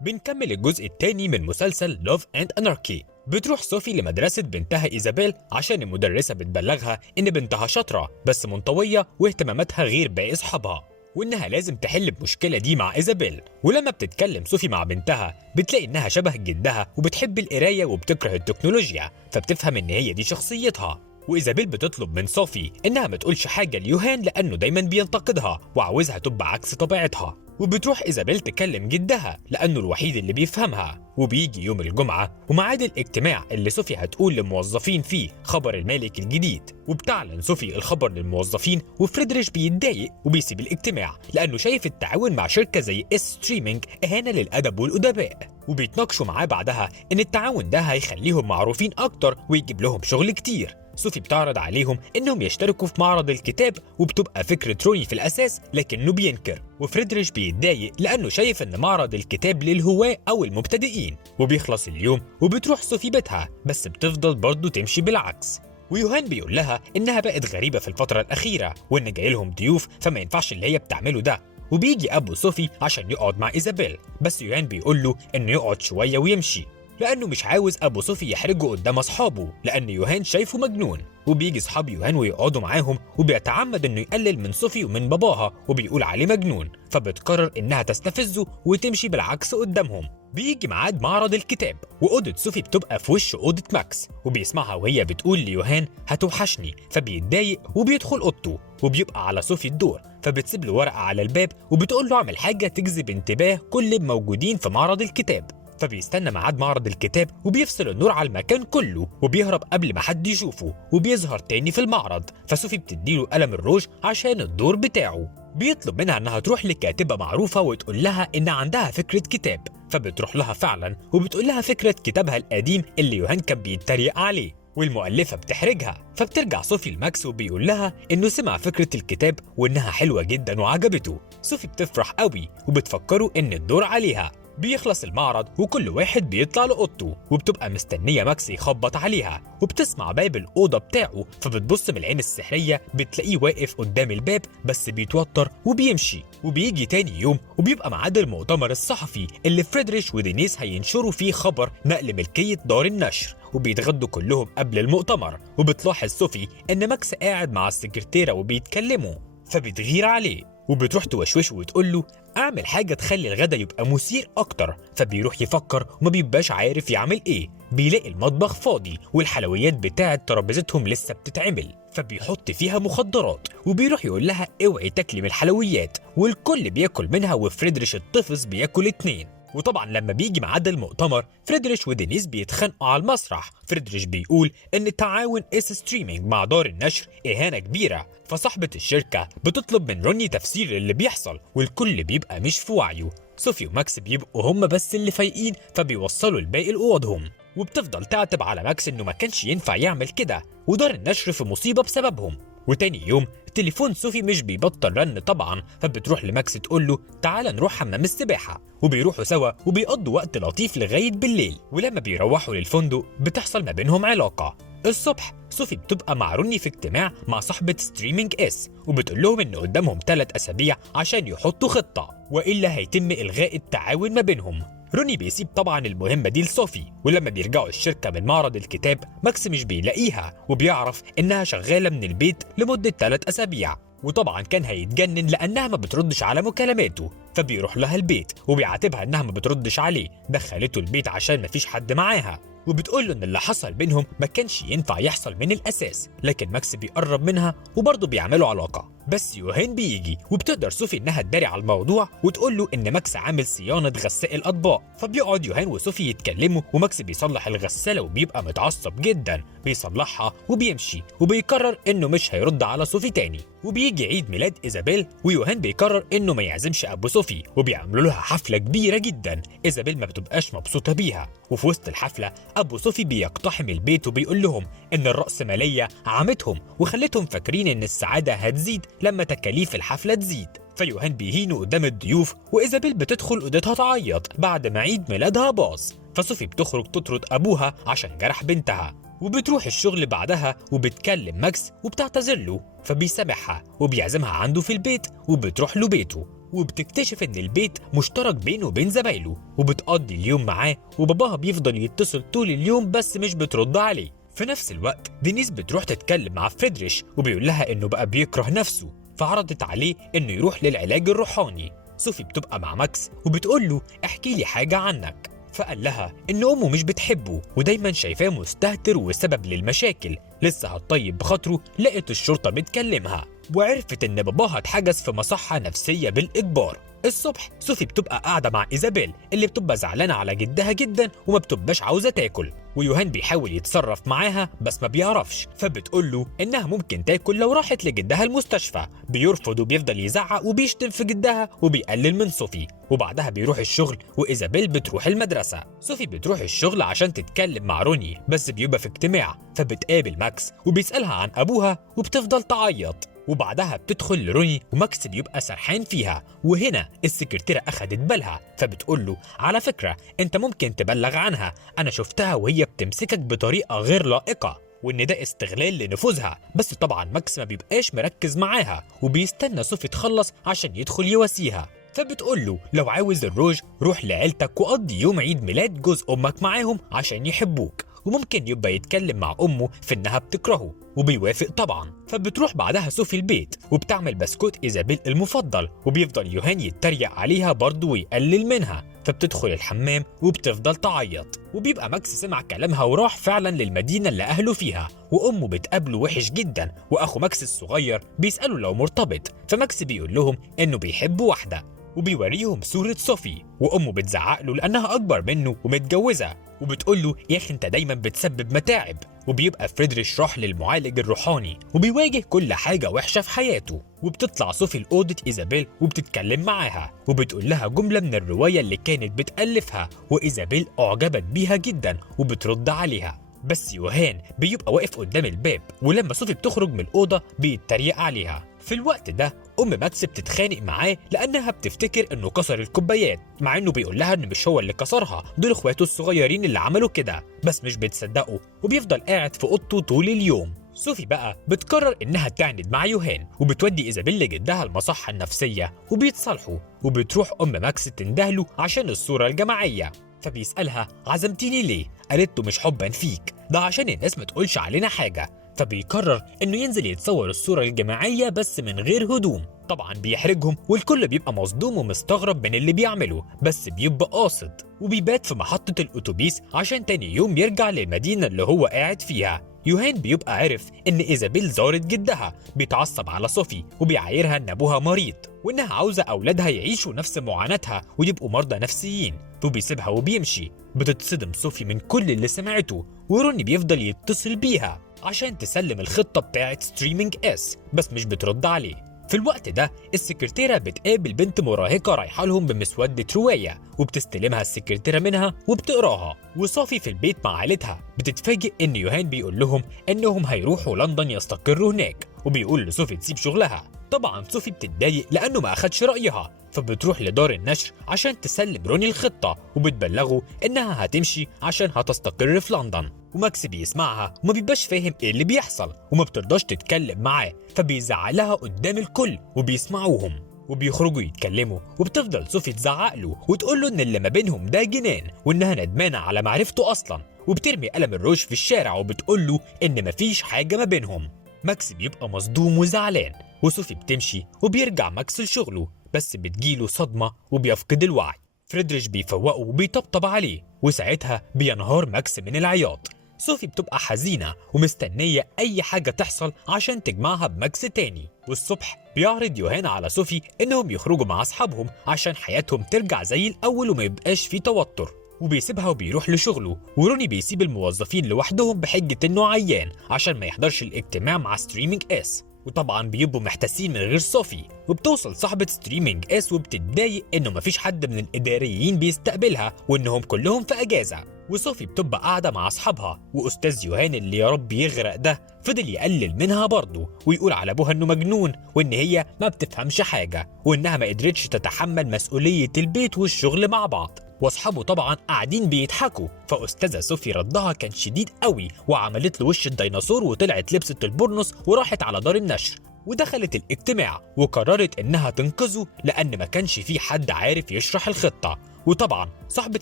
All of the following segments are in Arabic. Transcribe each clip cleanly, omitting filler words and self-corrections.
بنكمل الجزء الثاني من مسلسل لوف اند اناركي. بتروح صوفي لمدرسة بنتها إيزابيل عشان المدرسة بتبلغها إن بنتها شاطرة بس منطوية واهتماماتها غير باقي أصحابها، وإنها لازم تحل المشكلة دي مع إيزابيل. ولما بتتكلم صوفي مع بنتها بتلاقي إنها شبه جدها وبتحب القراية وبتكره التكنولوجيا، فبتفهم إن هي دي شخصيتها. وإيزابيل بتطلب من صوفي إنها ما تقولش حاجة ليوهان لأنه دايما بينتقدها وعاوزها تبقى عكس طبيعتها. وبتروح إيزابيل تكلم جدها لأنه الوحيد اللي بيفهمها. وبيجي يوم الجمعة وميعاد الاجتماع اللي صوفي هتقول للموظفين فيه خبر المالك الجديد، وبتعلن صوفي الخبر للموظفين وفريدريش بيتضايق وبيسيب الاجتماع لأنه شايف التعاون مع شركة زي اس ستريمينج إهانة للأدب والأدباء. وبيتناقشوا معاه بعدها إن التعاون ده هيخليهم معروفين أكتر ويجيب لهم شغل كتير. صوفي بتعرض عليهم انهم يشتركوا في معرض الكتاب، وبتبقى فكرة روني في الاساس لكنه بينكر. وفريدريش بيتضايق لانه شايف ان معرض الكتاب للهواة او المبتدئين. وبيخلص اليوم وبتروح صوفي بيتها، بس بتفضل برضه تمشي بالعكس. ويوهان بيقول لها انها بقت غريبة في الفترة الاخيرة وان جاي لهم ضيوف فما ينفعش اللي هي بتعمله ده. وبيجي ابو صوفي عشان يقعد مع ايزابيل، بس يوهان بيقول له انه يقعد شوية ويمشي لأنه مش عاوز أبو صوفي يحرجه قدام أصحابه لأن يوهان شايفه مجنون. وبيجي أصحاب يوهان ويقعدوا معاهم وبيتعمد إنه يقلل من صوفي ومن باباها وبيقول عليه مجنون، فبتقرر إنها تستفزه وتمشي بالعكس قدامهم. بيجي ميعاد معرض الكتاب وأوضة صوفي بتبقى في وش أوضة ماكس، وبيسمعها وهي بتقول ليوهان هتوحشني، فبيتضايق وبيدخل أوضته. وبيبقى على صوفي الدور، فبتسيب له ورقة على الباب وبتقول له اعمل حاجة تجذب انتباه كل الموجودين في معرض الكتاب. فبيستنى ميعاد معرض الكتاب وبيفصل النور على المكان كله وبيهرب قبل ما حد يشوفه، وبيظهر تاني في المعرض. فصوفي بتديله قلم الروج عشان الدور بتاعه. بيطلب منها انها تروح لكاتبة معروفة وتقول لها ان عندها فكرة كتاب، فبتروح لها فعلا وبتقول لها فكرة كتابها القديم اللي يوهان كان بيتريق عليه. والمؤلفة بتحرجها، فبترجع صوفي لماكس وبيقول لها انه سمع فكرة الكتاب وانها حلوة جدا وعجبته. صوفي بتفرح قوي وبتفكروا ان الدور عليها. بيخلص المعرض وكل واحد بيطلع لأوضته، وبتبقى مستنية ماكس يخبط عليها، وبتسمع باب الأوضة بتاعه، فبتبص من العين السحرية بتلاقيه واقف قدام الباب بس بيتوتر وبيمشي. وبيجي تاني يوم وبيبقى ميعاد المؤتمر الصحفي اللي فريدريش ودينيس هينشروا فيه خبر نقل ملكية دار النشر، وبيتغدوا كلهم قبل المؤتمر. وبتلاحظ صوفي ان ماكس قاعد مع السكرتيرة وبيتكلموا، فبتغير عليه وبتروح توشوشه وتقول له اعمل حاجة تخلي الغدا يبقى مثير اكتر. فبيروح يفكر وما بيبقاش عارف يعمل ايه. بيلاقي المطبخ فاضي والحلويات بتاعة ترابيزتهم لسه بتتعمل، فبيحط فيها مخدرات. وبيروح يقول لها اوعي تاكلي من الحلويات، والكل بياكل منها وفريدريش الطفس بياكل 2. وطبعا لما بيجي ميعاد المؤتمر فريدريش ودينيس بيتخانقوا على المسرح. فريدريش بيقول ان تعاون اس ستريمينج مع دار النشر اهانة كبيرة، فصاحبة الشركة بتطلب من روني تفسير اللي بيحصل، والكل بيبقى مش في وعيه. صوفي وماكس بيبقوا هم بس اللي فايقين، فبيوصلوا الباقي لأوضهم. وبتفضل تعتب على ماكس انه ما كانش ينفع يعمل كده، ودار النشر في مصيبة بسببهم. وتاني يوم تليفون صوفي مش بيبطل رن طبعا، فبتروح لماكس تقول له تعال نروح حمام السباحة. وبيروحوا سوا وبيقضوا وقت لطيف لغاية بالليل. ولما بيروحوا للفندق بتحصل ما بينهم علاقة. الصبح صوفي بتبقى مع روني في اجتماع مع صاحبة ستريمينج اس، وبتقول لهم ان قدامهم 3 أسابيع عشان يحطوا خطة والا هيتم الغاء التعاون ما بينهم. روني بيسيب طبعا المهمة دي لصوفي، ولما بيرجعوا الشركة من معرض الكتاب ماكس مش بيلاقيها، وبيعرف انها شغالة من البيت لمدة 3 أسابيع. وطبعا كان هيتجنن لانها ما بتردش على مكالماته، فبيروح لها البيت وبيعاتبها انها ما بتردش عليه. دخلته البيت عشان ما فيش حد معاها، وبتقول له ان اللي حصل بينهم ما كانش ينفع يحصل من الاساس. لكن ماكس بيقرب منها وبرضه بيعملوا علاقة. بس يوهان بيجي وبتقدر صوفي انها تداري على الموضوع وتقول له ان ماكس عامل صيانة غسائل اطباق. فبيقعد يوهان وصوفي يتكلموا، وماكس بيصلح الغسالة وبيبقى متعصب جدا. بيصلحها وبيمشي وبيقرر انه مش هيرد على صوفي تاني. وبيجي عيد ميلاد ايزابيل ويوهان بيقرر انه ما يعزمش ابو صوفي، وبيعملوا لها حفلة كبيرة جدا. ايزابيل ما بتبقاش مبسوطة بيها، وفي وسط الحفلة ابو صوفي بيقتحم البيت وبيقول لهم ان الرأسمالية عمتهم وخلتهم فاكرين ان السعادة هتزيد لما تكاليف الحفلة تزيد. فيوهان بيهينوا قدام الضيوف، وايزابيل بتدخل اوضتها تعيط بعد ما عيد ميلادها باظ. فصوفي بتخرج تطرد ابوها عشان جرح بنتها، وبتروح الشغل بعدها وبتكلم ماكس وبتعتذر له، فبيسامحها وبيعزمها عنده في البيت وبتروح له بيته. وبتكتشف ان البيت مشترك بينه وبين زمايله، وبتقضي اليوم معاه، وباباها بيفضل يتصل طول اليوم بس مش بترد عليه. في نفس الوقت دينيس بتروح تتكلم مع فريدريش وبيقول لها انه بقى بيكره نفسه، فعرضت عليه انه يروح للعلاج الروحاني. صوفي بتبقى مع ماكس وبتقول له احكي لي حاجة عنك، فقال لها ان امه مش بتحبه ودايما شايفاه مستهتر وسبب للمشاكل. لسه هتطيب بخاطره لقت الشرطة بتكلمها وعرفت ان باباها اتحجز في مصحة نفسية بالاجبار. الصبح صوفي بتبقى قاعدة مع إيزابيل اللي بتبقى زعلانة على جدها جدا وما بتبقاش عاوزة تاكل، ويوهان بيحاول يتصرف معاها بس ما بيعرفش، فبتقول له إنها ممكن تاكل لو راحت لجدها المستشفى. بيرفض وبيفضل يزعق وبيشتم في جدها وبيقلل من صوفي، وبعدها بيروح الشغل وإيزابيل بتروح المدرسة. صوفي بتروح الشغل عشان تتكلم مع روني بس بيبقى في اجتماع، فبتقابل ماكس وبيسألها عن أبوها وبتفضل تعيط، وبعدها بتدخل لروني وماكس بيبقى سرحان فيها. وهنا السكرتيرة أخدت بالها فبتقول له على فكرة أنت ممكن تبلغ عنها، أنا شفتها وهي بتمسكك بطريقة غير لائقة، وإن ده استغلال لنفوذها. بس طبعا ماكس ما بيبقاش مركز معاها وبيستنى صوفي تخلص عشان يدخل يواسيها، فبتقول له لو عاوز الروج روح لعيلتك وقضي يوم عيد ميلاد جوز أمك معاهم عشان يحبوك، وممكن يبقى يتكلم مع أمه في إنها بتكرهه، وبيوافق طبعا. فبتروح بعدها صوفي البيت وبتعمل بسكوت إيزابيل المفضل، وبيفضل يوهان يتريق عليها برضه ويقلل منها، فبتدخل الحمام وبتفضل تعيط. وبيبقى ماكس سمع كلامها وراح فعلا للمدينة اللي أهله فيها، وأمه بتقابله وحش جدا، وأخو ماكس الصغير بيسأله لو مرتبط، فماكس بيقول لهم إنه بيحب واحدة، وبيوريهم صورة صوفي، وأمه بتزعق له لأنها أكبر منه ومتجوزة، وبتقول له يا أخي أنت دايما بتسبب متاعب. وبيبقى فريدريش راح للمعالج الروحاني وبيواجه كل حاجة وحشة في حياته. وبتطلع صوفي لأوضة إيزابيل وبتتكلم معاها وبتقول لها جملة من الرواية اللي كانت بتألفها، وإيزابيل أعجبت بيها جدا وبترد عليها. بس يوهان بيبقى واقف قدام الباب، ولما صوفي بتخرج من الأوضة بيتريق عليها. في الوقت ده ماكس بتتخانق معاه لأنها بتفتكر إنه كسر الكوبايات، مع إنه بيقول لها إنه مش هو اللي كسرها، دول إخواته الصغيرين اللي عملوا كده، بس مش بتصدقه وبيفضل قاعد في أوضته طول اليوم. صوفي بقى بتقرر إنها تعند مع يوهان وبتودي إيزابيل لجدها المصحة النفسية وبيتصالحوا، وبتروح ماكس تندهله عشان الصورة الجماعية، فبيسألها عزمتيني ليه؟ قالت له مش حبا فيك، ده عشان الناس ما تقولش علينا حاجة. فبيقرر انه ينزل يتصور الصورة الجماعية بس من غير هدوم، طبعا بيحرجهم والكل بيبقى مصدوم ومستغرب من اللي بيعمله، بس بيبقى قاصد. وبيبات في محطة الأتوبيس عشان تاني يوم يرجع للمدينة اللي هو قاعد فيها. يوهان بيبقى عارف ان إيزابيل زارت جدها، بيتعصب على صوفي وبيعايرها ان ابوها مريض وانها عاوزة اولادها يعيشوا نفس معاناتها ويبقوا مرضى نفسيين، فبيسيبها وبيمشي. بتتصدم صوفي من كل اللي سمعته، وروني بيفضل يتصل بيها عشان تسلم الخطة بتاعت ستريمينج اس بس مش بترد عليه. في الوقت ده السكرتيرة بتقابل بنت مراهقة رايحة لهم بمسودة رواية، وبتستلمها السكرتيرة منها وبتقراها. وصافي في البيت مع عائلتها بتتفاجئ ان يوهان بيقول لهم انهم هيروحوا لندن يستقروا هناك، وبيقول لصوفي تسيب شغلها. طبعا صوفي بتتضايق لانه ما اخدش رأيها، فبتروح لدار النشر عشان تسلم روني الخطة وبتبلغه انها هتمشي عشان هتستقر في لندن. وماكس بيسمعها وما بيبقاش فاهم ايه اللي بيحصل وما بترضاش تتكلم معاه، فبيزعق لها قدام الكل وبيسمعوهم وبيخرجوا يتكلموا، وبتفضل صوفي تزعق له وتقول له ان اللي ما بينهم ده جنان وانها ندمانة على معرفته اصلا، وبترمي قلم الروج في الشارع وبتقول له ان مفيش حاجة ما بينهم. ماكس بيبقى مصدوم وزعلان، وصوفي بتمشي وبيرجع ماكس لشغله، بس بتجيله صدمة وبيفقد الوعي. فريدريش بيفوقه وبيطبطب عليه، وساعتها بينهار ماكس من العياط. صوفي بتبقى حزينة ومستنية أي حاجة تحصل عشان تجمعها بماكس تاني. والصبح بيعرض يوهان على صوفي إنهم يخرجوا مع أصحابهم عشان حياتهم ترجع زي الأول وما يبقاش في توتر، وبيسيبها وبيروح لشغله. وروني بيسيب الموظفين لوحدهم بحجة إنه عيان عشان ما يحضرش الاجتماع مع ستريمينج اس، وطبعا بيبقوا محتاسين من غير صوفي. وبتوصل صاحبة ستريمينج اس وبتتضايق انه مفيش حد من الاداريين بيستقبلها وانهم كلهم في اجازة. وصوفي بتبقى قاعدة مع اصحابها، واستاذ يوهان اللي يا رب يغرق ده فضل يقلل منها برضه ويقول على ابوها انه مجنون وان هي ما بتفهمش حاجة وانها ما قدرتش تتحمل مسؤولية البيت والشغل مع بعض. واصحابه طبعا قاعدين بيضحكوا، فاستاذه صوفي ردها كان شديد قوي وعملت له وش الديناصور وطلعت لبست البورنوس وراحت على دار النشر. ودخلت الاجتماع وقررت إنها تنقذه لأن ما كانش في حد عارف يشرح الخطة. وطبعا صاحبة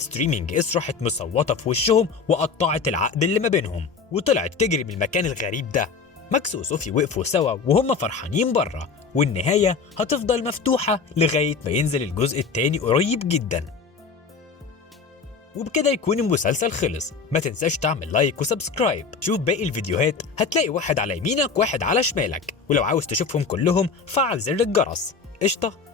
ستريمينج اس راحت مصوتة في وشهم وقطعت العقد اللي ما بينهم وطلعت تجري من المكان الغريب ده. ماكس وصوفي وقفوا سوا وهم فرحانين بره، والنهاية هتفضل مفتوحة لغاية ما ينزل الجزء التاني قريب جدا. وبكده يكون المسلسل خلص. ما تنساش تعمل لايك وسبسكرايب. شوف باقي الفيديوهات، هتلاقي واحد على يمينك واحد على شمالك، ولو عاوز تشوفهم كلهم فعل زر الجرس. قشطة.